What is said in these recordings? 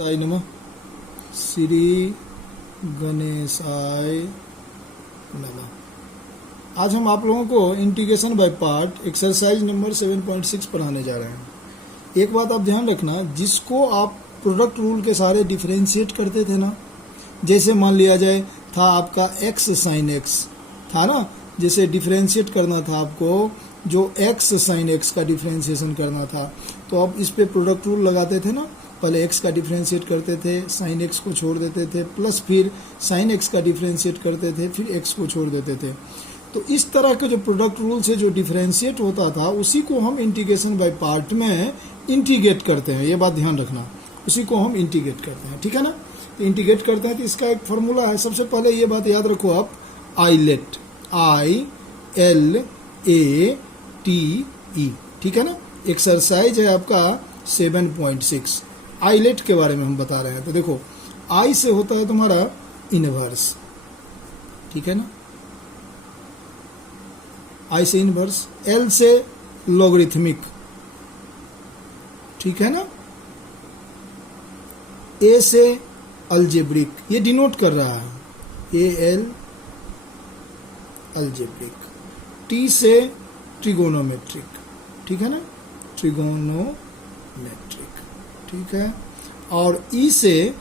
साई नमः। श्री गणेशाय नमः। आज हम आप लोगों को integration by part exercise number 7.6 पढ़ाने जा रहे हैं। एक बात आप ध्यान रखना, जिसको आप प्रोडक्ट रूल के सारे डिफरेंशिएट करते थे ना, जैसे मान लिया जाए था आपका x साइन x था ना, जैसे डिफरेंशिएट करना था आपको, जो x साइन x का डिफरेंशिएशन करना था, तो आप इस पे प्रोडक्ट रूल लगाते थे ना। पहले x का डिफरेंशिएट करते थे, साइन x को छोड़ देते थे, प्लस फिर साइन x का डिफरेंशिएट करते थे, फिर x को छोड़ देते थे। तो इस तरह के जो प्रोडक्ट रूल से जो डिफरेंशिएट होता था, उसी को हम इंटीग्रेशन बाय पार्ट में इंटीग्रेट करते हैं। ये बात ध्यान रखना, उसी को हम इंटीग्रेट करते हैं, ठीक है ना। तो इंटीग्रेट करते हैं तो इसका एक फॉर्मूला है। सबसे पहले ये बात याद रखो आप, आईलेट, ILATE, ठीक है ना। एक्सरसाइज है आपका 7.6। आईलेट के बारे में हम बता रहे हैं। तो देखो, आई से होता है तुम्हारा इनवर्स, ठीक है ना, आई से इनवर्स, एल से लॉगरिथमिक, ठीक है ना, ए से अलजेब्रिक, ये डिनोट कर रहा है AL अलजेब्रिक, टी से ट्रिगोनोमेट्रिक, ठीक है ना, ट्रिगोनोमेट्रिक, ठीक है, और ई से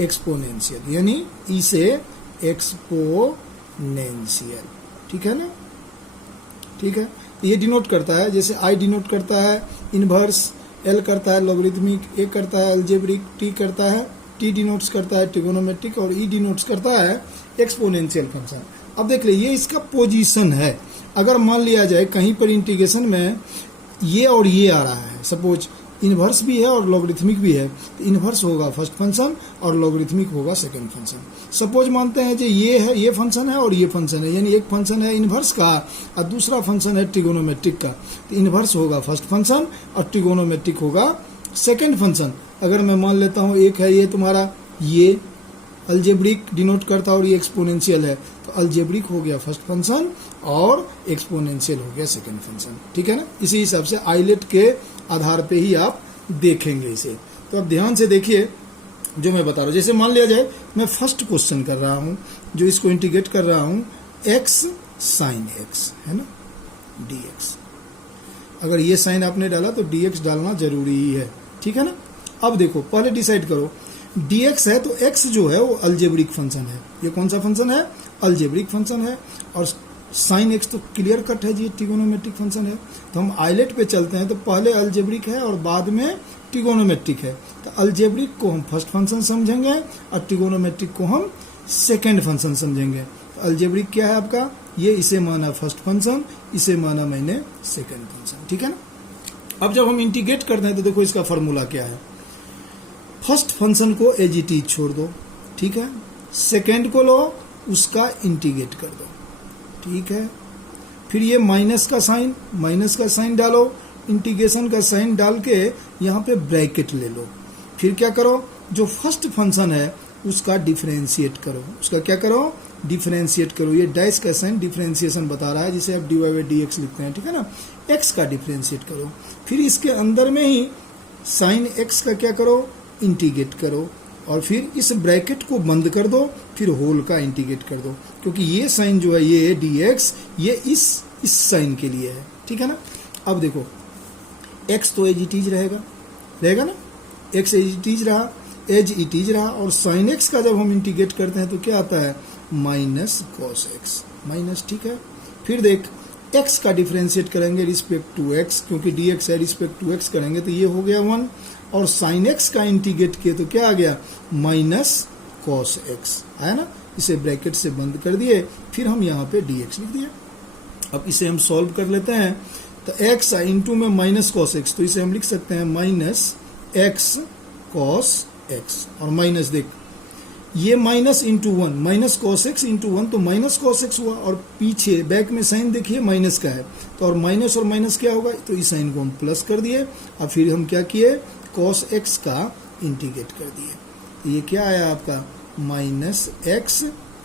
एक्सपोनेंशियल, यानी ई से एक्सपोनेंशियल, ठीक है ना, ठीक है। ये डिनोट करता है, जैसे आई डिनोट करता है इनवर्स, एल करता है लॉगरिथमिक, ए करता है अलजेब्रिक, टी करता है, टी डिनोट्स करता है ट्रिगोनोमेट्रिक, और ई डिनोट्स करता है एक्सपोनेंशियल फंक्शन। अब देख ले, ये इसका पोजीशन है। अगर मान लिया जाए कहीं पर इंटीग्रेशन में ये और ये आ रहा है, सपोज इनवर्स भी है और लॉगरिथमिक भी है, तो इनवर्स होगा फर्स्ट फंक्शन और लॉगरिथमिक होगा सेकंड फंक्शन। सपोज मानते हैं कि ये है, ये फंक्शन है और ये फंक्शन है, यानी एक फंक्शन है इनवर्स का और दूसरा फंक्शन है ट्रिगोनोमेट्रिक का, तो इनवर्स होगा फर्स्ट फंक्शन और ट्रिगोनोमेट्रिक होगा सेकंड फंक्शन। अगर मैं मान लेता हूँ एक है ये तुम्हारा, ये अलजेब्रिक डिनोट करता है और ये एक्सपोनेंशियल है, तो अलजेब्रिक हो गया फर्स्ट फंक्शन और एक्सपोनेंशियल हो गया सेकंड फंक्शन, ठीक है ना। इसी हिसाब से आईलेट के आधार पे ही आप देखेंगे इसे। तो अब ध्यान से देखिए जो मैं बता रहा हूँ। जैसे मान लिया जाए मैं फर्स्ट क्वेश्चन कर रहा हूँ, जो इसको इंटीग्रेट कर रहा हूँ, x साइन x है ना, dx। अगर ये साइन आपने डाला तो dx डालना जरूरी ही है, ठीक है ना। अब देखो, पहले डिसाइड करो, dx है तो x जो है वो अलजेब्रिक फंक्शन है। ये कौन सा फंक्शन है? अलजेब्रिक फंक्शन है। और साइन x तो क्लियर कट है जी, ट्रिगोनोमेट्रिक फंक्शन है। तो हम आइलेट पे चलते हैं, तो पहले अलजेब्रिक है और बाद में ट्रिगोनोमेट्रिक है। तो अलजेब्रिक को हम फर्स्ट फंक्शन समझेंगे और ट्रिगोनोमेट्रिक को हम सेकंड फंक्शन समझेंगे। तो अलजेब्रिक क्या है आपका? ये इसे माना फर्स्ट फंक्शन, इसे माना मैंने सेकंड फंक्शन, ठीक है ना। अब जब हम इंटीग्रेट करते हैं तो देखो इसका फॉर्मूला क्या है। फर्स्ट फंक्शन को एज इट इज छोड़ दो, ठीक है, सेकेंड को लो, उसका इंटीग्रेट कर दो, ठीक है। फिर ये माइनस का साइन डालो, इंटीग्रेशन का साइन डाल के यहाँ पे ब्रैकेट ले लो। फिर क्या करो, जो फर्स्ट फंक्शन है उसका डिफरेंशिएट करो। उसका क्या करो? डिफरेंशिएट करो। ये डैश का साइन डिफरेंशिएशन बता रहा है, जिसे आप dy बाई dx लिखते हैं, ठीक है ना। x का डिफरेंशिएट करो, फिर इसके अंदर में ही साइन x का क्या करो? इंटीग्रेट करो, और फिर इस ब्रैकेट को बंद कर दो, फिर होल का इंटीग्रेट कर दो, क्योंकि ये साइन जो है ये dx, ये इस साइन के लिए है, ठीक है ना। अब देखो, x तो एज इट इज रहेगा ना, x एज इट इज रहा, और साइन x का जब हम इंटीग्रेट करते हैं तो क्या आता है? माइनस कॉस x, माइनस, ठीक है। फिर देख, x का डिफरेंशिएट करेंगे रिस्पेक्ट टू x, क्योंकि dx है, रिस्पेक्ट टू x करेंगे तो ये हो गया 1, और साइन x का इंटीग्रेट किए तो क्या आ गया? माइनस कॉस x आया ना। इसे ब्रैकेट से बंद कर दिए, फिर हम यहाँ पे dx लिख दिए। अब इसे हम सॉल्व कर लेते हैं, तो x इंटू में माइनस कॉस x, तो इसे हम लिख सकते हैं माइनस x कॉस x, और माइनस देख, ये minus into 1, minus cos x into 1, तो माइनस कॉस x हुआ, और पीछे बैक में साइन देखिए माइनस का है, तो और माइनस क्या होगा? तो इस साइन को हम प्लस कर दिए, और फिर हम क्या किए? कॉस x का इंटीग्रेट कर दिए। तो ये क्या आया आपका? माइनस x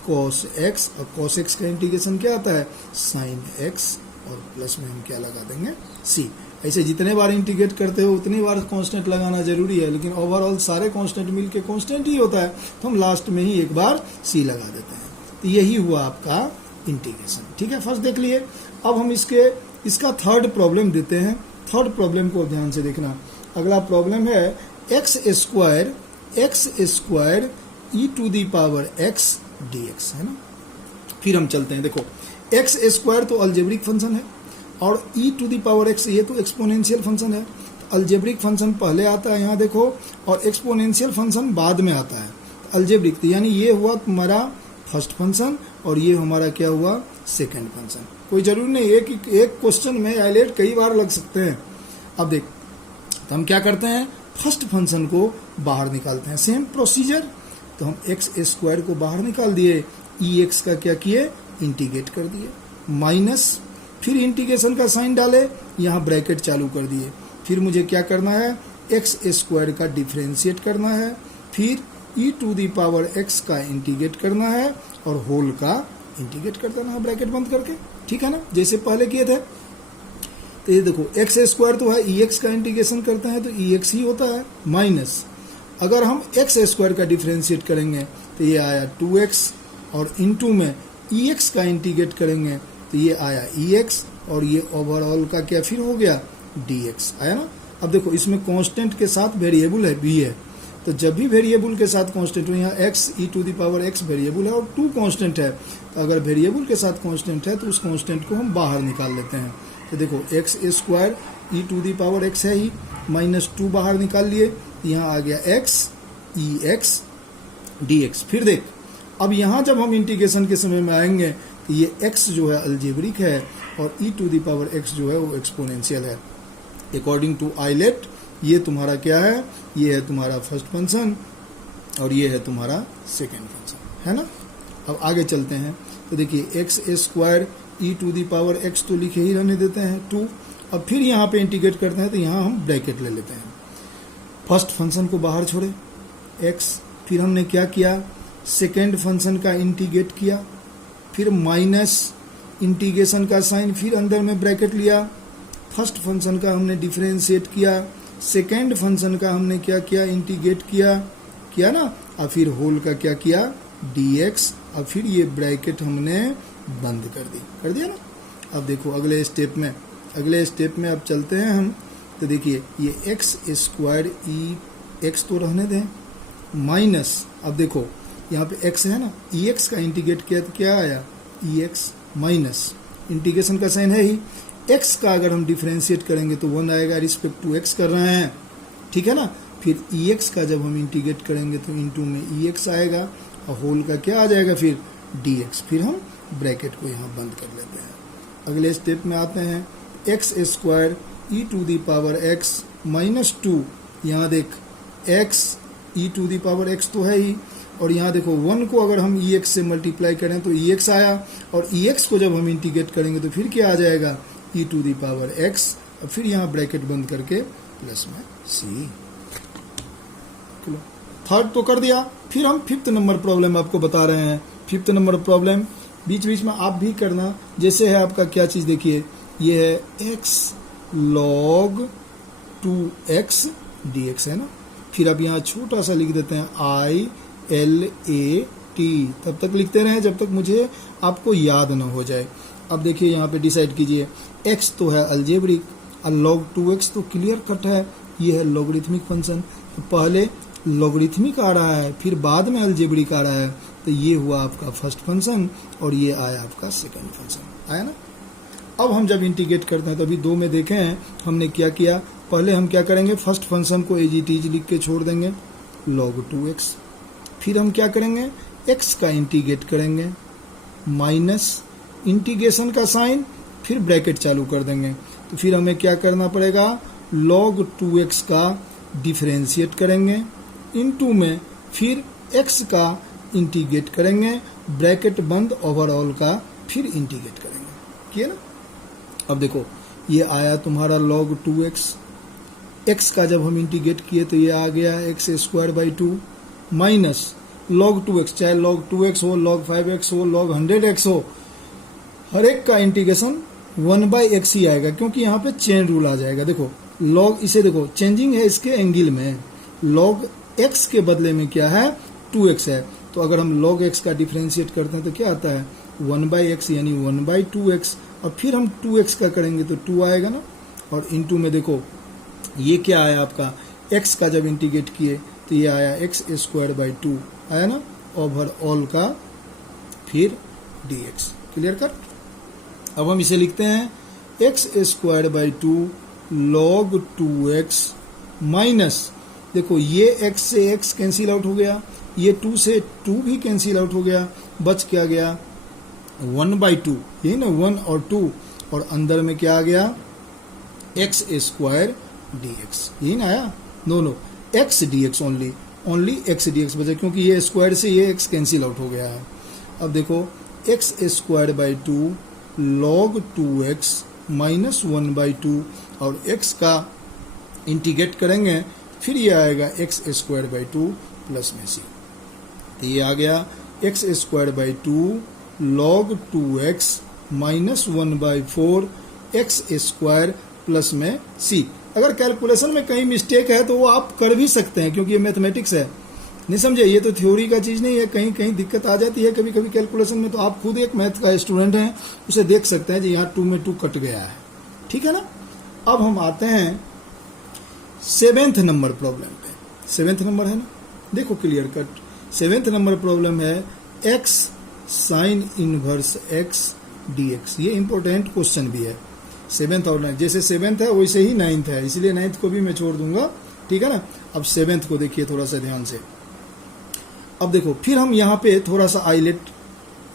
कॉस x, और कॉस x का इंटीग्रेशन क्या आता है? साइन x और प्लस में हम क्या लगा देंगे, सी। ऐसे जितने बार इंटीग्रेट करते हो उतनी बार कांस्टेंट लगाना जरूरी है, लेकिन ओवरऑल सारे कांस्टेंट मिलके कांस्टेंट ही होता है, तो हम लास्ट में ही एक बार सी लगा देते हैं। तो यही हुआ आपका इंटीग्रेशन। ठीक है, फर्स्ट देख लिए। अब हम इसका थर्ड प्रॉब्लम देते हैं। थर्ड प्रॉब्लम को ध्यान से देखना। अगला प्रॉब्लम है x square e to the power x dx, है ना। फिर हम चलते हैं, देखो एक्स स्क्वायर तो अलजेब्रिक फंक्शन है और e to the power x ये तो एक्सपोनेंशियल फंक्शन है। अलजेब्रिक फंक्शन पहले आता है यहाँ देखो, और एक्सपोनेंशियल फंक्शन बाद में आता है। अलजेब्रिक तो यानी ये हुआ तुम्हारा फर्स्ट फंक्शन और ये हमारा क्या हुआ, सेकेंड फंक्शन। कोई जरूरी नहीं एक क्वेश्चन में आइलेट कई बार लग सकते हैं। अब देख, तो हम क्या करते हैं, फर्स्ट फंक्शन को बाहर निकालते हैं, सेम प्रोसीजर। तो हम एक्स स्क्वायर को बाहर निकाल दिए, ई एक्स का क्या किए, इंटीग्रेट कर दिए, माइनस, फिर इंटीग्रेशन का साइन डाले, यहाँ ब्रैकेट चालू कर दिए। फिर मुझे क्या करना है, एक्स स्क्वायर का डिफ्रेंशिएट करना है, फिर ई टू दी पावर एक्स का इंटीग्रेट करना है और होल का इंटीग्रेट कर देना है ब्रैकेट बंद करके। ठीक है ना, जैसे पहले किए थे। तो ये देखो एक्स स्क्वायर तो है, ई एक्स का इंटीग्रेशन करते हैं तो ई एक्स ही होता है, माइनस अगर हम एक्स स्क्वायर का डिफ्रेंशिएट करेंगे तो ये आया 2x, और इनटू में ई एक्स का इंटीग्रेट करेंगे तो ये आया ई एक्स, और ये ओवरऑल का क्या फिर हो गया, dx आया ना। अब देखो इसमें कांस्टेंट के साथ वेरिएबल है b है, तो जब भी वेरिएबल के साथ कांस्टेंट हो, यहाँ x e to the power x variable है और 2 कांस्टेंट है, तो अगर वेरिएबल के साथ कांस्टेंट है तो उस कांस्टेंट को हम बाहर निकाल लेते हैं। तो देखो x square e to the power x है ही, माइनस 2 बाहर निकाल लिए, यहाँ आ गया x ई एक्स dx। फिर देख, अब यहाँ जब हम इंटीग्रेशन के समय में आएंगे तो ये x जो है अलजेब्रिक है और e to the power x जो है वो एक्सपोनेंशियल है। अकॉर्डिंग टू आइलेट ये तुम्हारा क्या है, ये है तुम्हारा फर्स्ट फंक्शन और ये है तुम्हारा सेकेंड फंक्शन, है ना। अब आगे चलते हैं, तो देखिए x square e to the power x तो लिखे ही रहने देते हैं 2। अब फिर यहाँ पे इंटीग्रेट करते हैं तो यहाँ हम ब्रैकेट ले लेते हैं, फर्स्ट फंक्शन को बाहर छोड़े एक्स, फिर हमने क्या किया, सेकेंड फंक्शन का इंटीग्रेट किया, फिर माइनस इंटीग्रेशन का साइन, फिर अंदर में ब्रैकेट लिया, फर्स्ट फंक्शन का हमने डिफरेंशिएट किया, सेकेंड फंक्शन का हमने क्या किया, इंटीग्रेट किया ना, और फिर होल का क्या किया, dx, और फिर ये ब्रैकेट हमने बंद कर दिया ना। अब देखो अगले स्टेप में अब चलते हैं हम, तो देखिए ये एक्स स्क्वायर ई एक्स तो रहने दें, माइनस, अब देखो यहाँ पे x है ना, ई एक्स का इंटीग्रेट किया तो क्या आया, ई एक्स, माइनस इंटीग्रेशन का साइन है ही, x का अगर हम डिफरेंशिएट करेंगे तो 1 आएगा, रिस्पेक्ट टू x कर रहे हैं, ठीक है ना। फिर ex का जब हम इंटीग्रेट करेंगे तो इनटू में ex आएगा और होल का क्या आ जाएगा फिर dx। फिर हम ब्रैकेट को यहाँ बंद कर लेते हैं। अगले स्टेप में आते हैं, x square e to the power x minus 2, यहाँ देख x e to the power x तो है ही, और यहाँ देखो 1 को अगर हम ex से मल्टीप्लाई करें तो ex आया, और ex को जब हम इंटीग्रेट करेंगे तो फिर क्या आ जाएगा, ई टू दी पावर x, और फिर यहाँ ब्रैकेट बंद करके प्लस में c। थर्ड तो कर दिया, फिर हम फिफ्थ नंबर प्रॉब्लम आपको बता रहे हैं। फिफ्थ नंबर प्रॉब्लम बीच बीच में आप भी करना, जैसे है आपका क्या चीज, देखिए ये है x log 2x dx, है ना। फिर अब यहाँ छोटा सा लिख देते हैं I L A T, तब तक लिखते रहें जब तक मुझे आपको याद ना हो जाए। अब देखिए यहाँ पे डिसाइड कीजिए, x तो है अलजेब्रिक और log 2x तो क्लियर कट है, ये है लॉगरिथमिक फंक्शन। तो पहले लॉगरिथमिक आ रहा है फिर बाद में अलजेब्रिक आ रहा है, तो ये हुआ आपका फर्स्ट फंक्शन और ये आया आपका सेकंड फंक्शन, आया ना। अब हम जब इंटीग्रेट करते हैं तो अभी 2 में देखे हैं हमने क्या किया, पहले हम क्या करेंगे, फर्स्ट फंक्शन को एज इट इज लिख के छोड़ देंगे log 2x, फिर हम क्या करेंगे, x का इंटीग्रेट करेंगे, माइनस इंटीग्रेशन का साइन, फिर ब्रैकेट चालू कर देंगे। तो फिर हमें क्या करना पड़ेगा, log 2x का डिफरेंशिएट करेंगे, इनटू में फिर x का इंटीग्रेट करेंगे, ब्रैकेट बंद, ओवरऑल का फिर इंटीग्रेट करेंगे, किया ना। अब देखो ये आया तुम्हारा log 2x, x का जब हम इंटीग्रेट किए तो ये आ गया x square by 2, minus log 2x, चाहे log 2x हो, log 5x हो, log 100x हो, हर एक का इंटीग्रेशन 1/x ही आएगा, क्योंकि यहाँ पे चेन रूल आ जाएगा। देखो लॉग, इसे देखो चेंजिंग है इसके एंगल में, लॉग x के बदले में क्या है 2x है, तो अगर हम log x का डिफरेंशिएट करते हैं तो क्या आता है 1/x यानी 1/2x, और फिर हम 2x का करेंगे तो 2 आएगा ना, और इनटू में देखो ये क्या आया आपका x का जब इंटीग्रेट किए तो ये आया x² आया ना, ओवर ऑल का फिर dx। क्लियर कर। अब हम इसे लिखते हैं x² log 2x माइनस, देखो ये x से x कैंसिल आउट हो गया, ये 2 से 2 भी कैंसिल आउट हो गया, बच क्या गया 1/2, यही ना 1 और 2, और अंदर में क्या आ गया x² dx, यही ना आया, no x dx only x dx बचा, क्योंकि ये स्क्वायर से ये x कैंसिल आउट हो गया है। अब देखो x² log 2x माइनस 1/2, और x का इंटीग्रेट करेंगे फिर ये आएगा x² प्लस में c, तो ये आ गया x² log 2x minus 1/4 x² plus में c। अगर कैलकुलेशन में कहीं मिस्टेक है तो वो आप कर भी सकते हैं, क्योंकि ये मैथमेटिक्स है, नहीं समझे, ये तो थ्योरी का चीज नहीं है, कहीं कहीं दिक्कत आ जाती है कभी कभी कैलकुलेशन में, तो आप खुद एक मैथ का स्टूडेंट हैं, उसे देख सकते हैं जी यहाँ 2 में 2 कट गया है, ठीक है ना। अब हम आते हैं 7th नंबर प्रॉब्लम पे। 7th नंबर है ना, देखो clear cut. 7th number problem है x sign inverse x dx। ये इंपॉर्टेंट क्वेश्चन भी है। 7th और 9th, जैसे 7th है वैसे ही 9th है, इसलिए 9th को भी मैं छोड़ दूंगा, ठीक है ना। अब 7th को देखिए थोड़ा सा ध्यान से। अब देखो फिर हम यहाँ पे थोड़ा सा आइलेट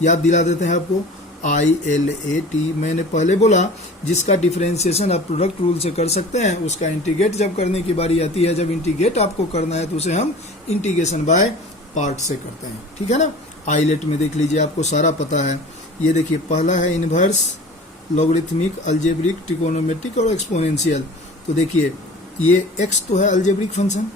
याद दिला देते हैं आपको, ILAT मैंने पहले बोला, जिसका डिफरेंशिएशन आप प्रोडक्ट रूल से कर सकते हैं, उसका इंटीग्रेट जब करने की बारी आती है, जब इंटीग्रेट आपको करना है तो उसे हम इंटीग्रेशन बाय पार्ट से करते हैं, ठीक है ना। आइलेट में देख लीजिए, आपको सारा पता है। ये देखिए पहला है इनवर्स, लॉगरिथमिक, अलजेब्रिक, ट्रिकोनोमेट्रिक और एक्सपोनेंशियल। तो देखिए ये x तो है अलजेब्रिक फंक्शन,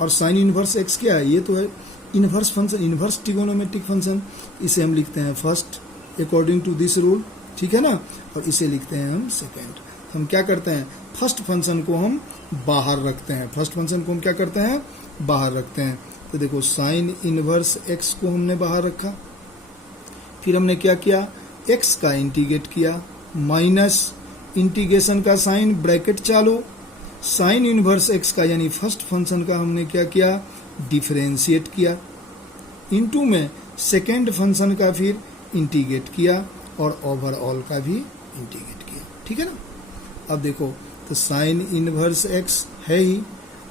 और साइन इनवर्स x क्या है, ये तो है inverse function, inverse trigonometric function. इसे हम लिखते हैं first according to this rule, ठीक है ना, और इसे लिखते हैं हम सेकेंड। हम क्या करते हैं, फर्स्ट फंक्शन को हम बाहर रखते हैं, फर्स्ट फंक्शन को हम क्या करते हैं बाहर रखते हैं। तो देखो साइन इनवर्स x को हमने बाहर रखा, फिर हमने क्या किया x का इंटीग्रेट किया, माइनस इंटीग्रेशन का साइन ब्रैकेट चालू, साइन इनवर्स x का यानी फर्स्ट फंक्शन का हमने क्या किया डिफरेंशिएट किया, इनटू में सेकेंड फंक्शन का फिर इंटीग्रेट किया, और ओवरऑल का भी इंटीग्रेट किया, ठीक है ना। अब देखो तो साइन इनवर्स x है ही,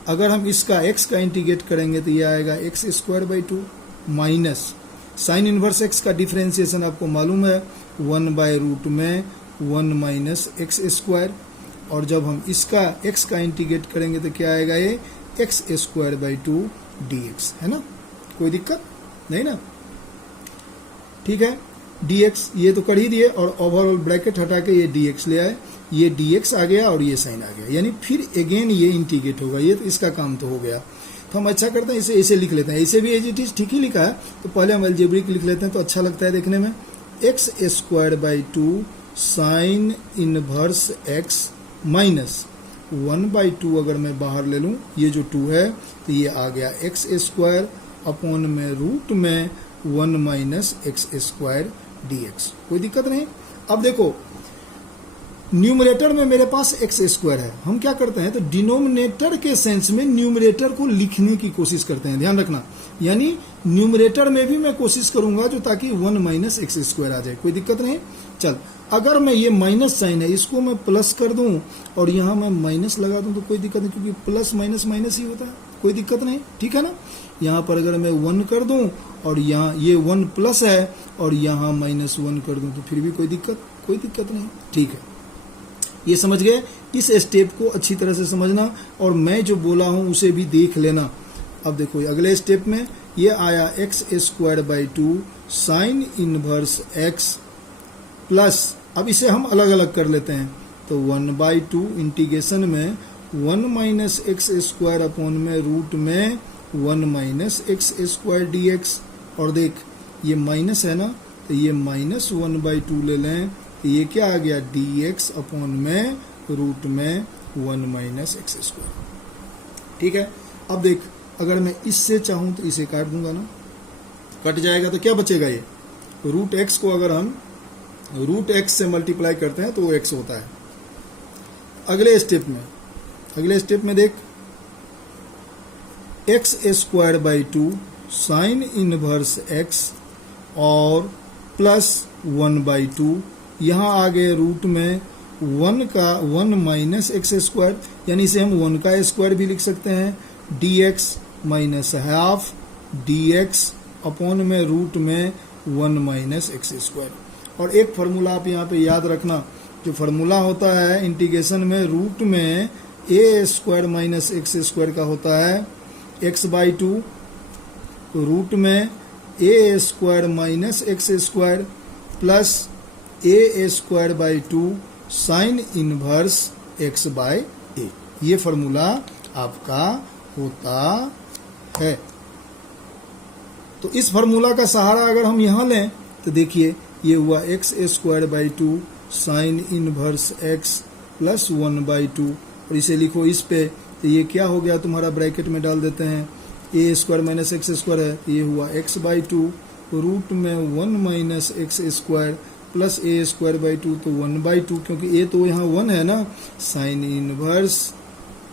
अगर हम इसका x का इंटीग्रेट करेंगे तो ये आएगा x² minus sign inverse x का डिफरेंशिएशन आपको मालूम है 1/रूट में 1 माइनस x², और जब हम इसका x का इंटीग्रेट करेंगे तो क्या आएगा ये x² dx, है ना, कोई दिक्कत नहीं ना, ठीक है। dx ये तो कर ही दिए, और ओवरऑल ब्रैकेट हटा के ये dx ले आए, ये dx आ गया और ये साइन आ गया, यानी फिर अगेन ये इंटीग्रेट होगा, ये तो इसका काम तो हो गया। तो हम अच्छा करते हैं इसे लिख लेते हैं, इसे भी एज इट इज ठीक ही लिखा है, तो पहले हम अलजेब्रिक लिख लेते हैं तो अच्छा लगता है देखने में। x² sign inverse x minus 1/2 अगर मैं बाहर ले लूं, ये जो 2 है तो ये आ गया x² अपॉन में रूट में 1 माइनस x² dx, कोई दिक्कत नहीं। अब देखो न्यूमरेटर में मेरे पास x² है, हम क्या करते हैं तो डिनोमिनेटर के सेंस में न्यूमरेटर को लिखने की कोशिश करते हैं, ध्यान रखना, यानी न्यूमरेटर में भी मैं कोशिश करूंगा जो ताकि 1 माइनस x² आ जाए, कोई दिक्कत नहीं। चल अगर मैं ये माइनस साइन है इसको मैं प्लस कर दूं और यहाँ मैं माइनस लगा दूं तो कोई दिक्कत नहीं, क्योंकि प्लस माइनस माइनस ही होता है, कोई दिक्कत नहीं, ठीक है ना। यहाँ पर अगर मैं 1 कर दूं और यहाँ ये 1 प्लस है और यहाँ -1 कर दूं तो फिर भी कोई दिक्कत नहीं, ठीक है। ये समझ गए, इस स्टेप को अच्छी तरह से समझना और मैं जो बोला हूं उसे भी देख लेना। अब देखो अगले स्टेप में ये आया x² sign inverse x plus, अब इसे हम अलग अलग कर लेते हैं तो 1/2 इंटीग्रेशन में 1 माइनस x² अपॉन में रूट में 1 माइनस x² dx, और देख ये माइनस है ना तो ये -1/2 ले लें, तो ये क्या आ गया, dx अपॉन में रूट में 1 माइनस एक्स स्क्वायर। ठीक है, अब देख, अगर मैं इससे चाहूं तो इसे काट दूंगा ना, कट जाएगा तो क्या बचेगा, ये रूट एक्स को अगर हम रूट एक्स से मल्टीप्लाई करते हैं तो वो एक्स होता है। अगले स्टेप में देख, x square by 2 sine inverse x और प्लस 1/2, यहाँ आ गए रूट में 1 माइनस एक्स स्क्वायर, यानी इसे हम 1 का स्क्वायर भी लिख सकते हैं, dx minus half dx upon में रूट में 1 माइनस एक्स स्क्वायर। और एक फार्मूला आप यहाँ पे याद रखना, जो फार्मूला होता है इंटीग्रेशन में, रूट में a square minus x square का होता है x/2, रूट में a square minus x square plus a square by 2 sine inverse x/a। ये फार्मूला आपका होता है। तो इस फार्मूला का सहारा अगर हम यहाँ लें तो देखिए, ये हुआ x square by 2 sign inverse x plus 1/2, और इसे लिखो इस पे, तो ये क्या हो गया तुम्हारा, ब्रैकेट में डाल देते हैं, a square minus x square है, तो ये हुआ x/2 रूट में 1 minus x square plus a square by 2, तो 1/2, क्योंकि a तो यहाँ 1 है ना, साइन इनवर्स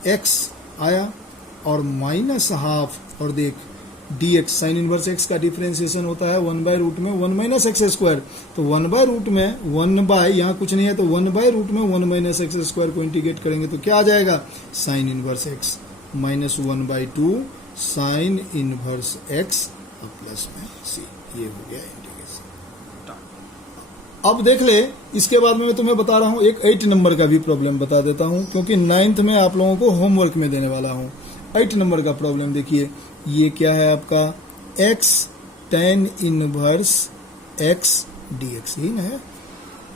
x आया और माइनस हाफ, और देख dx साइन इनवर्स x का डिफरेंशिएशन होता है 1/रूट में 1 माइनस एक्स स्क्वायर, तो 1/रूट में 1 यहाँ कुछ नहीं है, तो 1/रूट में 1 माइनस एक्स स्क्वायर को इंटीग्रेट करेंगे तो क्या आ जाएगा, sign inverse x minus 1/2 sign inverse x और प्लस में c। ये हो गया इंटीग्रेशन। अब देख ले, इसके बाद में मैं तुम्हें बता रहा हूँ एक 8 नंबर का भी प्रॉब्लम बता देता हूँ, क्योंकि 9th में आप लोगों को होमवर्क में देने वाला हूँ। 8 नंबर का प्रॉब्लम देखिए, ये क्या है आपका, x tan inverse x dx, ही ना है।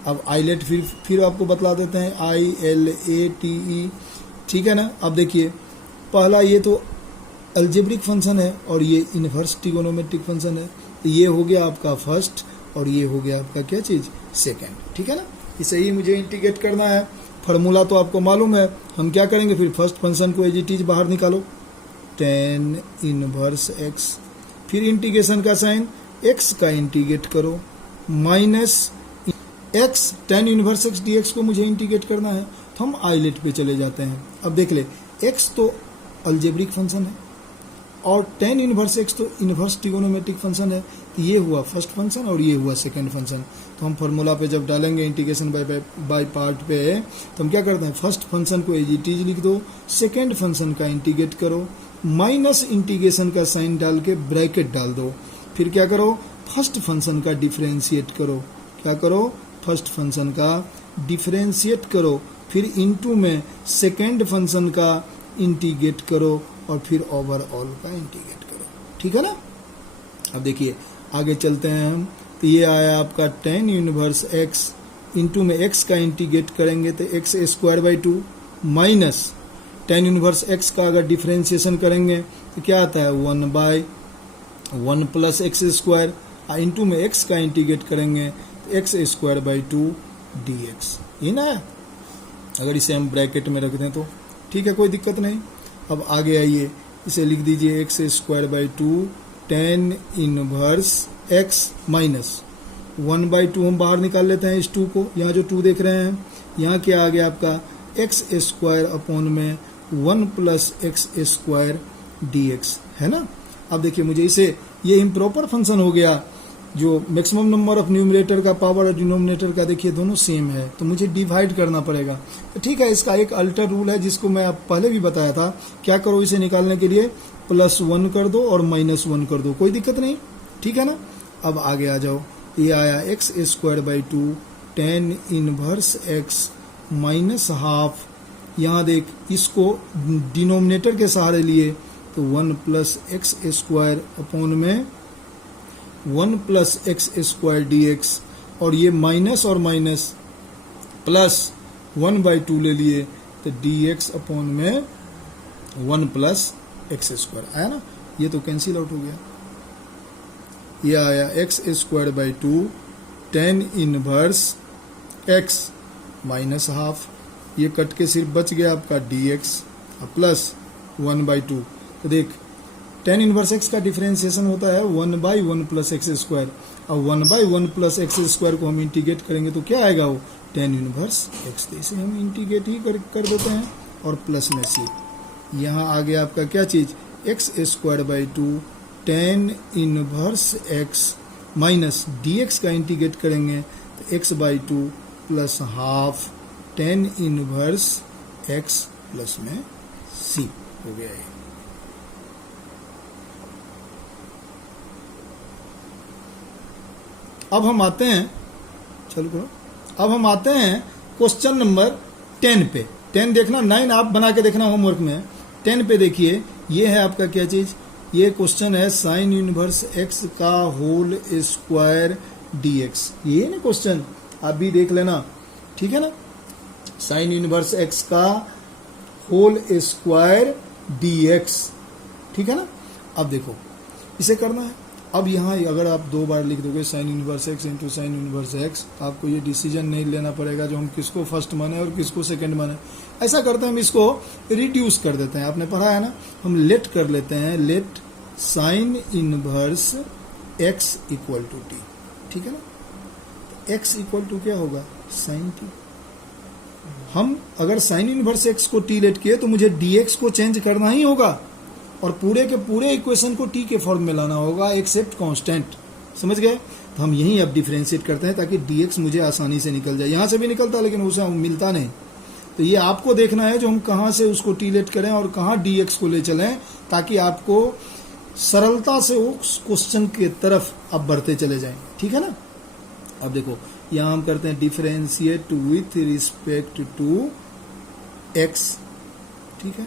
अब आईलेट फिर आपको बतला देते हैं, ILATE, ठीक है ना। अब देखिए, पहला ये तो अलजेब्रिक फंक्शन है और ये इनवर्स ट्रिगोनोमेट्रिक फंक्शन है, तो ये हो गया आपका फर्स्ट और ये हो गया आपका क्या चीज, सेकंड, ठीक है ना। इसे ही मुझे इंटीग्रेट करना है, फार्मूला तो आपको मालूम है। हम क्या करेंगे, फिर फर्स्ट फंक्शन को एज इट इज बाहर निकालो, tan इनवर्स x, फिर इंटीग्रेशन का साइन, x का इंटीग्रेट करो, minus x tan inverse x dx को मुझे इंटीग्रेट करना है, तो हम आइलेट पे चले जाते हैं। अब देख ले, x तो अलजेब्रिक फंक्शन है और tan इनवर्स x तो इनवर्स ट्रिगोनोमेट्रिक फंक्शन है, तो ये हुआ फर्स्ट फंक्शन और ये हुआ सेकंड फंक्शन। तो हम फार्मूला पे जब डालेंगे इंटीग्रेशन बाय पार्ट पे, तो हम क्या करते हैं, फर्स्ट फंक्शन को एज इट इज लिख दो, सेकंड फंक्शन का इंटीग्रेट करो, माइनस इंटीग्रेशन का साइन डाल के ब्रैकेट डाल दो, फिर क्या करो, फर्स्ट फंक्शन का डिफरेंशिएट करो, क्या करो, फर्स्ट फंक्शन का डिफरेंशिएट करो, फिर इनटू में सेकंड फंक्शन का इंटीग्रेट करो और फिर ओवरऑल का इंटीग्रेट करो, ठीक है ना। अब देखिए आगे चलते हैं हम, तो ये आया आपका tan इनवर्स x, इनटू में x का इंटीग्रेट करेंगे तो x square by 2 minus tan inverse x का अगर डिफरेंशिएशन करेंगे तो क्या आता है, 1/1 प्लस एक्स स्क्वायर, इनटू में x का इंटीग्रेट करेंगे तो x स्क्वायर बाई 2 dx, ये ना है। अगर इसे हम ब्रैकेट में रख दें तो ठीक है, कोई दिक्कत नहीं। अब आगे आइए, इसे लिख दीजिए x square by 2 tan inverse x minus 1/2, हम बाहर निकाल लेते हैं इस 2 को, यहाँ जो 2 देख रहे हैं, यहाँ क्या आ गया आपका एक्स स्क्वायर अपॉन में 1 प्लस एक्स स्क्वायर dx, है ना। अब देखिए मुझे इसे, ये इम्प्रॉपर फंक्शन हो गया, जो मैक्सिमम नंबर ऑफ न्यूमरेटर का पावर और डिनोमिनेटर का देखिए दोनों सेम है, तो मुझे डिवाइड करना पड़ेगा। तो ठीक है, इसका एक अल्टर रूल है जिसको मैं आप पहले भी बताया था, क्या करो, इसे निकालने के लिए +1 कर दो और -1 कर दो, कोई दिक्कत नहीं, ठीक है ना। अब आगे आ जाओ, ये आया x square by 2 tan inverse x minus half, यहाँ देख इसको डिनोमिनेटर के सहारे लिए, तो 1 प्लस एक्स स्क्वायर अपॉन में 1 प्लस एक्स स्क्वायर dx, और ये माइनस और माइनस प्लस 1/2 ले लिए, तो dx अपॉन में 1 प्लस एक्स स्क्वायर आया ना, ये तो कैंसिल आउट हो गया। ये आया x square by 2 tan inverse x minus half, ये कट के सिर्फ बच गया आपका dx प्लस 1/2। तो देख tan इनवर्स x का डिफरेंशिएशन होता है 1/1 प्लस एक्स स्क्वायर। अब 1/1 प्लस एक्स स्क्वायर को हम इंटीग्रेट करेंगे तो क्या आएगा वो tan इनवर्स x। तो इसे हम इंटीग्रेट ही कर देते हैं और प्लस में c। यहाँ आ गया आपका क्या चीज x²/2 tan inverse x minus dx का इंटीग्रेट करेंगे तो x/2 plus half tan inverse x plus में c हो गया है। अब हम आते हैं, चलो करो, अब हम आते हैं क्वेश्चन नंबर 10 पे। 10 देखना, 9 आप बना के देखना होमवर्क में। 10 पे देखिए, ये है आपका क्या चीज, ये क्वेश्चन है साइन इनवर्स x का होल स्क्वायर dx। ये है ना क्वेश्चन, आप भी देख लेना, ठीक है ना। साइन इनवर्स x का होल स्क्वायर dx, ठीक है ना। अब देखो इसे करना है। अब यहाँ अगर आप 2 बार लिख दोगे sign inverse x into sine inverse x, आपको ये डिसीजन नहीं लेना पड़ेगा जो हम किसको फर्स्ट माने और किसको सेकंड माने। ऐसा करते हैं, हम इसको रिड्यूस कर देते हैं। आपने पढ़ा है ना, हम लेट कर लेते हैं, let sine inverse x equal to t, ठीक है ना। x इक्वल टू क्या होगा, साइन t। हम अगर साइन इनवर्स x को t लेट किए तो मुझे dx को चेंज करना ही होगा और पूरे के पूरे इक्वेशन को t के फॉर्म में लाना होगा एक्सेप्ट कांस्टेंट। समझ गए। तो हम यही अब डिफरेंशिएट करते हैं ताकि dx मुझे आसानी से निकल जाए। यहां से भी निकलता लेकिन उसे मिलता नहीं। तो ये आपको देखना है जो हम कहां से उसको t लेट करें और कहां dx को ले चलें, ताकि आपको सरलता से उस क्वेश्चन के तरफ अब बढ़ते चले जाएं, ठीक है ना। अब देखो यहां हम करते हैं differentiate with respect to x, ठीक है।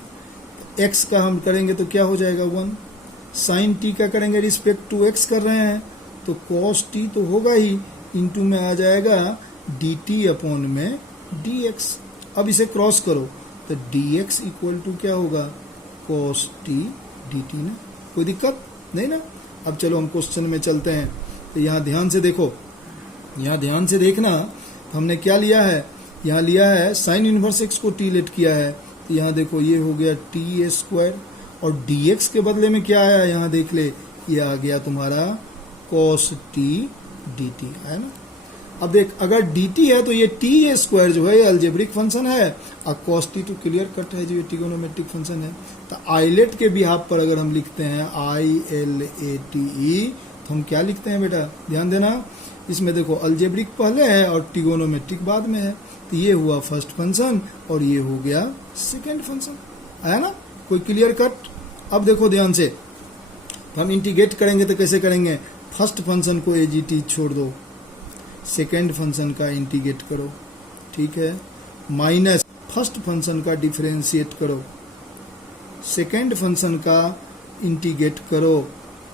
x का हम करेंगे तो क्या हो जाएगा 1, साइन t का करेंगे रिस्पेक्ट टू x कर रहे हैं तो cos t तो होगा ही, इंटू में आ जाएगा dt अपॉन में dx। अब इसे क्रॉस करो तो dx इक्वल टू क्या होगा cos t dt ना, कोई दिक्कत नहीं ना। अब चलो हम क्वेश्चन में चलते हैं। तो यहाँ ध्यान से देखो, यहाँ ध्यान से देखना, तो हमने क्या लिया है, यहाँ लिया है साइन इनवर्स x को t लेट किया है। तो यहाँ देखो ये हो गया t स्क्वायर और dx के बदले में क्या आया, यहाँ देख ले, ये आ गया तुम्हारा cos t dt, है ना। अब देख अगर dt है तो ये t स्क्वायर जो है ये अलजेब्रिक फंक्शन है और cos t तो क्लियर कट है जो ये ट्रिगोनोमेट्रिक फंक्शन है। तो आइलेट के बिहाफ पर अगर हम लिखते हैं ILATE तो हम क्या लिखते हैं बेटा, ध्यान देना। इसमें देखो अलजेब्रिक पहले है और ट्रिगोनोमेट्रिक बाद में है। तो ये हुआ फर्स्ट फंक्शन और ये हो गया सेकेंड फंक्शन, है ना, कोई क्लियर कट। अब देखो ध्यान से, तो हम इंटीग्रेट करेंगे तो कैसे करेंगे, फर्स्ट फंक्शन को एजीटी छोड़ दो, सेकेंड फंक्शन का इंटीग्रेट करो, ठीक है, माइनस फर्स्ट फंक्शन का डिफरेंशिएट करो, सेकेंड फंक्शन का इंटीग्रेट करो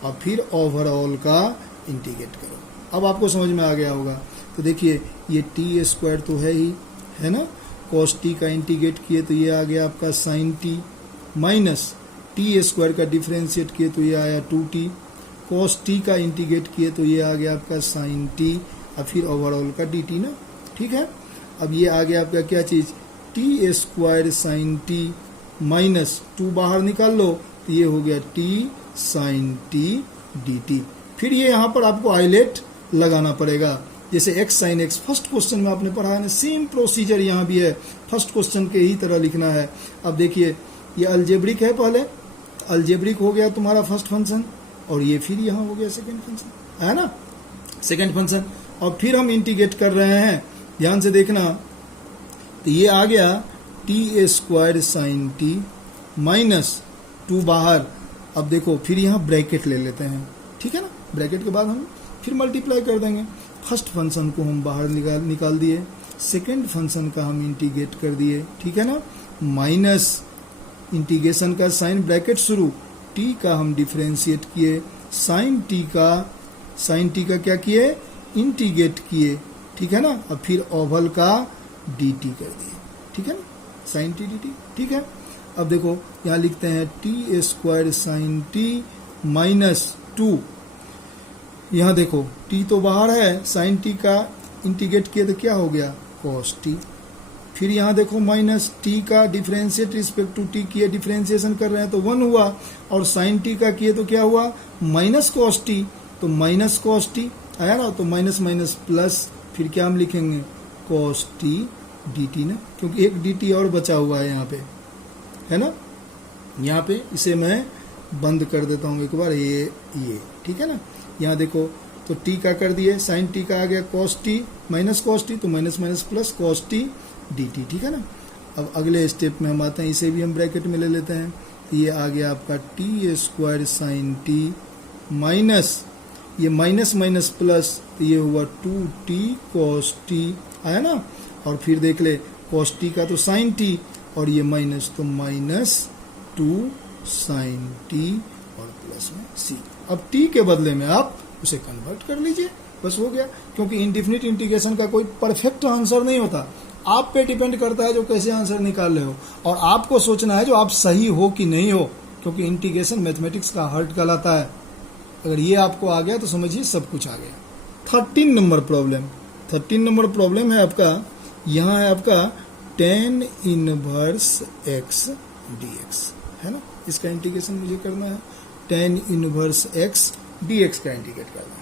और फिर ओवरऑल का इंटीग्रेट करो। अब आपको समझ में आ गया होगा। तो देखिए ये टी स्क्वायर तो है ही, है ना, cos t का इंटीग्रेट किए तो ये आ गया आपका sine t, minus t square का डिफरेंशिएट किए तो ये आया 2t, cos t का इंटीग्रेट किए तो ये आ गया आपका साइन t और फिर ओवरऑल का dt ना, ठीक है। अब ये आ गया आपका क्या चीज, T square sine t minus 2 बाहर निकाल लो तो ये हो गया t साइन t dt। फिर ये यहाँ पर आपको आइलेट लगाना पड़ेगा, जैसे x sine x first question में आपने पढ़ा है ना, सेम प्रोसीजर यहाँ भी है, फर्स्ट क्वेश्चन के ही तरह लिखना है। अब देखिए ये अलजेब्रिक है, पहले अलजेब्रिक हो गया तुम्हारा फर्स्ट फंक्शन और ये फिर यहाँ हो गया सेकंड फंक्शन, है ना, सेकंड फंक्शन। और फिर हम इंटीग्रेट कर रहे हैं, ध्यान से देखना। तो ये आ गया T square sine T minus 2 बाहर। अब देखो फिर यहाँ ब्रैकेट ले लेते हैं, ठीक है ना, ब्रैकेट के बाद हम फिर मल्टीप्लाई कर देंगे। फर्स्ट फंक्शन को हम बाहर निकाल दिए, सेकंड फंक्शन का हम इंटीग्रेट कर दिए, ठीक है ना, माइनस इंटीग्रेशन का साइन ब्रैकेट शुरू, t का हम डिफरेंशिएट किए, साइन t का क्या किए, इंटीग्रेट किए, ठीक है ना, और फिर ओवल का dt कर दिए, ठीक है ना, साइन t dt, ठीक है। अब देखो यहाँ लिखते हैं T square sine t minus 2, यहाँ देखो t तो बाहर है, साइन t का इंटीग्रेट किए तो क्या हो गया कॉस टी। फिर यहाँ देखो माइनस टी का डिफरेंशिएट रिस्पेक्ट टू टी किए, डिफरेंशिएशन कर रहे हैं तो 1 हुआ, और साइन टी का किए तो क्या हुआ माइनस कॉस टी, तो माइनस कॉस टी आया ना, तो माइनस माइनस प्लस, फिर क्या हम लिखेंगे कॉस टी डी टी ना, क्योंकि एक डी टी और बचा हुआ है यहाँ पे, है ना। यहाँ पे इसे मैं बंद कर देता हूँ एक बार, ये ठीक है ना। यहाँ देखो तो टी का कर दिए, साइन टी का आ गया cos t minus cos t, तो minus minus plus cos t d t, ठीक है ना। अब अगले स्टेप में हम आते हैं, इसे भी हम ब्रैकेट में ले लेते हैं, तो ये आ गया आपका T square sine T minus ये माइनस माइनस प्लस, तो ये हुआ 2t कॉस टी आया ना। और फिर देख ले कॉस टी का तो साइन टी, और ये माइनस तो माइनस 2 साइन टी और प्लस में सी। अब टी के बदले में आप उसे कन्वर्ट कर लीजिए, बस हो गया। क्योंकि इंडिफिनिट इंटीग्रेशन का कोई परफेक्ट आंसर नहीं होता, आप पे डिपेंड करता है जो कैसे आंसर निकाल रहे हो, और आपको सोचना है जो आप सही हो कि नहीं हो, क्योंकि इंटीग्रेशन मैथमेटिक्स का हार्ट कहलाता है। अगर ये आपको आ गया तो समझिए सब कुछ आ गया। 13 नंबर प्रॉब्लम, 13 नंबर प्रॉब्लम है आपका, यहाँ है आपका tan इनवर्स x dx, है ना। इसका इंटीग्रेशन मुझे करना है, tan इनवर्स x dx का इंटीग्रेट करना है।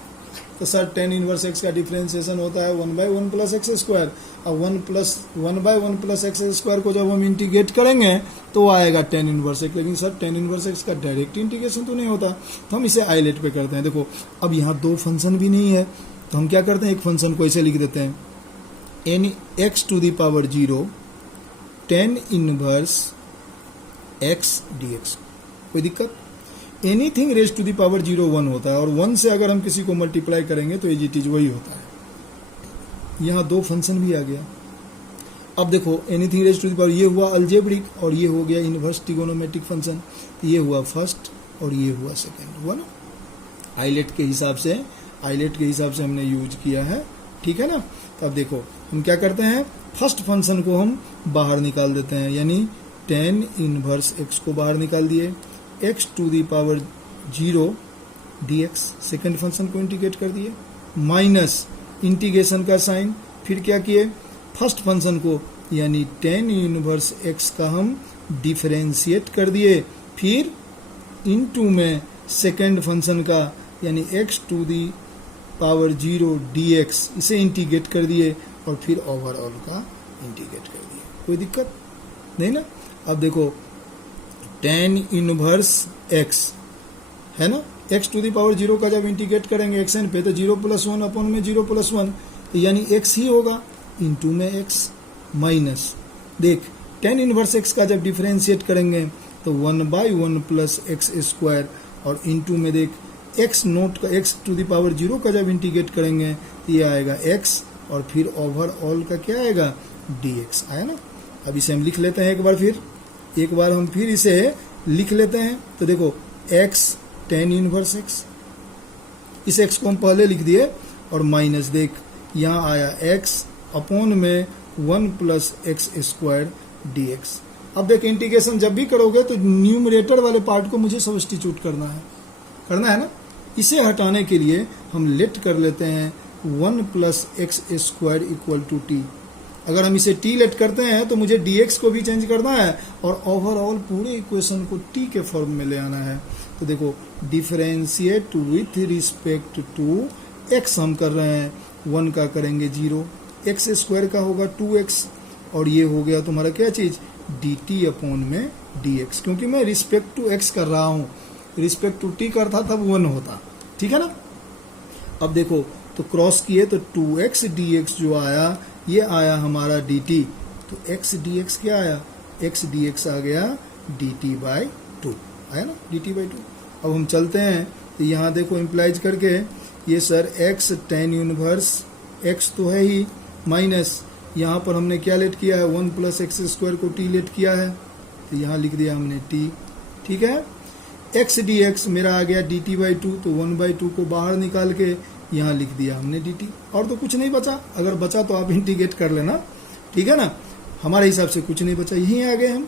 तो सर tan इनवर्स x का डिफरेंशिएशन होता है 1/1 प्लस एक्स स्क्वायर, अब 1/1 प्लस एक्स स्क्वायर को जब हम इंटीग्रेट करेंगे तो आएगा tan इनवर्स x, लेकिन सर tan इनवर्स x का डायरेक्ट इंटीग्रेशन तो नहीं होता, तो हम इसे आइलेट पे करते हैं। देखो अब यहाँ दो फंक्शन भी नहीं है, तो हम क्या करते हैं, एक फंक्शन को ऐसे लिख देते हैं n x to the power 0 tan inverse x dx। कोई दिक्कत, anything raise to the power 0 1 होता है, और 1 से अगर हम किसी को मल्टीप्लाई करेंगे तो एज इट इज वही होता है। यहाँ दो फंक्शन भी आ गया। अब देखो anything raise to the power, ये हुआ अल्जेब्रिक और ये हो गया इनवर्स ट्रिगोनोमेट्रिक फंक्शन, तो ये हुआ फर्स्ट और ये हुआ सेकेंड, हुआ ना। आइलेट के हिसाब से हमने यूज किया है, ठीक है ना। तो अब देखो हम क्या करते हैं, फर्स्ट फंक्शन को हम बाहर निकाल देते हैं, यानी tan इनवर्स x को बाहर निकाल दिए, x to the power 0 dx, second function को इंटीग्रेट कर दिए, माइनस इंटीग्रेशन का साइन, फिर क्या किए फर्स्ट फंक्शन को यानी tan इनवर्स x का हम डिफरेंशिएट कर दिए, फिर इनटू में सेकेंड फंक्शन का यानी x to the power 0 dx, इसे इंटीग्रेट कर दिए, और फिर ओवरऑल का इंटीग्रेट कर दिए। कोई दिक्कत नहीं ना। अब देखो tan इनवर्स x है ना, x टू दी पावर 0 का जब इंटीग्रेट करेंगे xn पे तो 0 प्लस 1 अपॉन में 0 प्लस 1, तो यानी x ही होगा, इनटू में x माइनस, देख tan इनवर्स x का जब डिफरेंशिएट करेंगे तो 1/1 प्लस एक्स स्क्वायर, और इनटू में देख x नोट का x टू दी पावर 0 का जब इंटीग्रेट करेंगे तो ये आएगा x, और फिर ओवरऑल का क्या आएगा dx आया ना। अब इसे हम लिख लेते हैं एक बार हम फिर इसे लिख लेते हैं, तो देखो x tan इनवर्स x, इस x को हम पहले लिख दिए, और माइनस देख यहाँ आया x अपॉन में 1 प्लस एक्स स्क्वायर dx। अब देख इंटीग्रेशन जब भी करोगे तो न्यूमरेटर वाले पार्ट को मुझे सब्स्टिट्यूट करना है ना। इसे हटाने के लिए हम लेट कर लेते हैं 1 plus x square equal to t. अगर हम इसे t लेट करते हैं तो मुझे dx को भी चेंज करना है, और ओवरऑल पूरे इक्वेशन को t के फॉर्म में ले आना है। तो देखो differentiate with respect to x हम कर रहे हैं, 1 का करेंगे 0, एक्स स्क्वायर का होगा 2x, और ये हो गया तुम्हारा क्या चीज dt अपॉन में dx, क्योंकि मैं रिस्पेक्ट टू x कर रहा हूँ, रिस्पेक्ट टू t करता तब 1 होता, ठीक है ना। अब देखो तो क्रॉस किए तो 2x dx जो आया ये आया हमारा dt, तो x dx क्या आया, x dx आ गया dt/2 आया ना, dt/2। अब हम चलते हैं तो यहाँ देखो इम्प्लाइज करके ये sir x tan inverse x तो है ही, माइनस यहाँ पर हमने क्या लेट किया है 1 प्लस एक्स स्क्वायर को t लेट किया है, तो यहाँ लिख दिया हमने t, ठीक है। x dx मेरा आ गया dt/2, तो 1/2 को बाहर निकाल के यहाँ लिख दिया हमने dt, और तो कुछ नहीं बचा, अगर बचा तो आप इंटीग्रेट कर लेना, ठीक है ना। हमारे हिसाब से कुछ नहीं बचा, यहीं आ गए हम।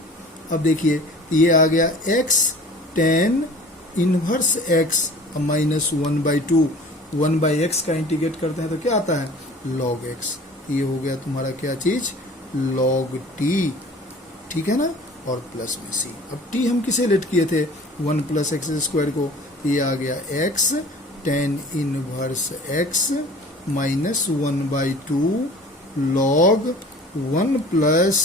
अब देखिए ये आ गया x tan inverse x minus 1/2, 1/x का इंटीग्रेट करते हैं तो क्या आता है log x, ये हो गया तुम्हारा क्या चीज, log t, ठीक है ना, और प्लस में c। अब t हम किसे लेट किए थे, 1 प्लस एक्स स्क्वायर को, ये आ गया x tan inverse x minus 1/2 log 1 plus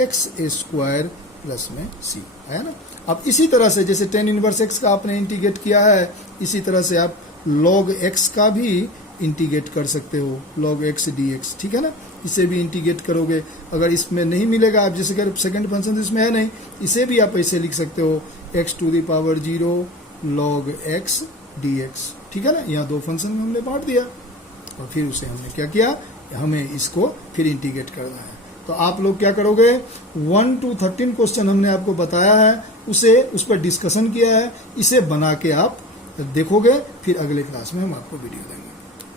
x square plus में c, है ना। अब इसी तरह से जैसे tan इनवर्स x का आपने इंटीग्रेट किया है, इसी तरह से आप log x का भी इंटीग्रेट कर सकते हो, log x dx, ठीक है ना। इसे भी इंटीग्रेट करोगे, अगर इसमें नहीं मिलेगा, आप जैसे अगर सेकंड फंक्शन इसमें है नहीं, इसे भी आप ऐसे लिख सकते हो x⁻0 log x dx, ठीक है ना। यहाँ दो फंक्शन में हमने बांट दिया और फिर उसे हमने क्या किया, हमें इसको फिर इंटीग्रेट करना है। तो आप लोग क्या करोगे, 1 to 13 क्वेश्चन हमने आपको बताया है, उस पर डिस्कशन किया है, इसे बना के आप देखोगे, फिर अगले क्लास में हम आपको वीडियो देंगे।